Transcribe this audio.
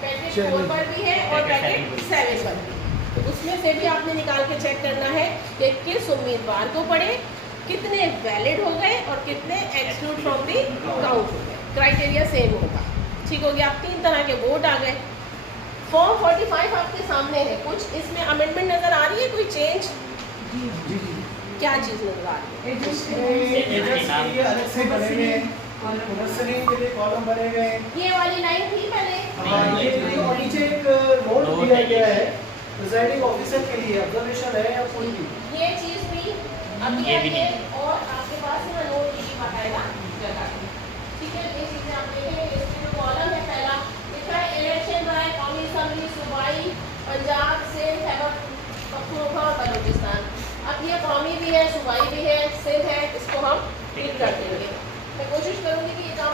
Packet 4 पर भी है और पैकेट 7 पर भी। तो उसमें से भी आपने निकाल के चेक करना है कि किस उम्मीदवार को पड़े, कितने वैलिड हो गए और कितने एक्सक्लूड फ्रॉम दी काउंट हो गए। क्राइटेरिया सेम होगा। ठीक हो गया। 3 तरह के वोट आ गए। फॉर्म 45 आपके सामने है। कुछ इसमें अमेंडमेंट नज़र आ रही है, कोई चेंज? क्या चीज़ नज़र आ रही है? अलग से बने हुए हैं, के लिए कॉलम बने हुए हैं। ये वाली लाइन थी पहले। और नीचे एक नोट दिया गया है प्रिजाइडिंग ऑफिसर के लिए, ऑब्जर्वेशन है या कोई भी। ये चीज़ भी अभी ये भी आई है और आपके पास ना नोट की बाकायदा जगह है। ठीक है, ये चीज़ें आप देखेंगे। इसमें जो कॉलम है पहला लिखा है इलेक्शन बाय कौमी असम्बली सूबाई पंजाब सिंध खैबर पख्तूनख्वा और बलूचिस्तान। अब ये कौमी भी है, सूबाई भी है, सिंध है, इसको हम क्लिक कर देंगे। मैं कोशिश करूँगी कि ये काम